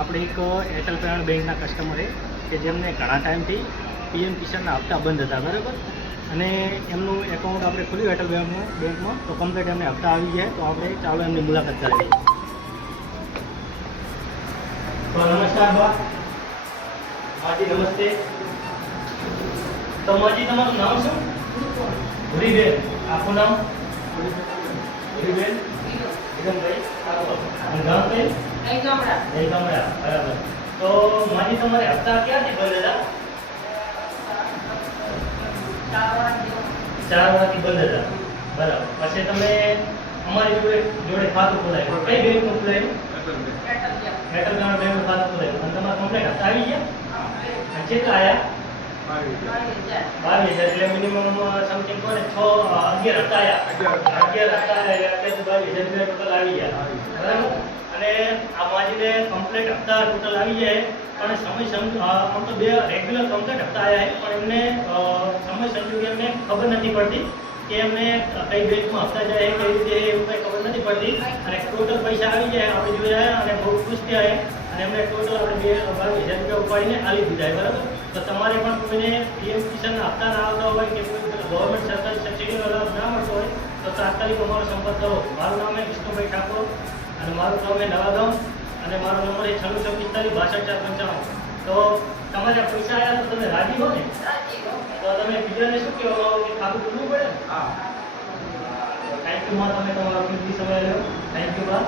આપણે એક Airtel payment બેંકના કસ્ટમરે કે જેમને ઘણા ટાઈમથી પીએમ કિસાનના હપ્તા બંધ હતા, બરાબર, અને એમનું એકાઉન્ટ આપણે ખોલ્યું એરટેલ બેંકમાં તો કમ્પ્લીટ એમને હપ્તા આવી ગયા. તો આપણે ચાલો એમની મુલાકાત કરાવીએ. તો નમસ્કાર બા. હાજી નમસ્તે. તો માજી તમારું નામ શું? ભૂરીબેન. આખું નામ? ભૂરીબેન વિરમભાઈ. અને ગામ કઈ? નહીં ગામડા. બરાબર. તો માજી તમારે હપ્તા ક્યાંથી બંધ હતા? 4 વારથી બંધ હતા, બરાબર. પછી તમે અમારી જોડે ખાતું ખોલાવ્યું. કઈ બેંકનું ખોલાવ્યું? એરટેલ બેંકનું ખાતું ખોલાવ્યું. અને તમારા કમ્પ્લેટ હપ્તા આવી ગયા? અને કેટલા આવ્યા? 22,000. એટલે મિનિમમ સમથિંગ કોને 11 હપ્તા આવ્યા. 11 હપ્તા આવ્યા એટલે 22,000 ટોટલ આવી ગયા, બરાબર. અને આ માજીને કમ્પ્લેટ હપ્તા ટોટલ આવી જાય, પણ સમય આમ તો 2 રેગ્યુલર કમ્પ્લેટ હપ્તા આવ્યા છે, પણ એમને સમય સંજોગે એમને ખબર નથી પડતી કે એમને કઈ બેંકમાં હપ્તા જાય, કઈ રીતે એવું કંઈ ખબર નથી પડતી. અને ટોટલ પૈસા આવી જાય, આપણે જોયા અને બહુ ખુશ થયા અને એમને ટોટલ આપણે 22,000 રૂપિયા ઉપાડીને આપી દીધા, બરાબર. તો તમારે પણ કોઈને પીએમ કિસાનના હપ્તા ના આવતા હોય કે કોઈ ગવર્મેન્ટ સરકારી સબસિડીનો લાભ ના મળતો હોય તો તાત્કાલિક અમારો સંપર્ક કરો. મારું નામ છે વિષ્ણુભાઈ ઠાકોર અને મારું ગામ છે નવાગામ અને મારો નંબર છે 9645 62 455. તો તમારે પૈસા આવ્યા તો તમે રાજી હો ને? તો તમે બીજાને શું કહેવા માંગો કે ખાતું ખોલવું પડે? થેન્ક યુ માં, તમે તમારો કિંમતી સમય લો. થેન્ક યુ બા.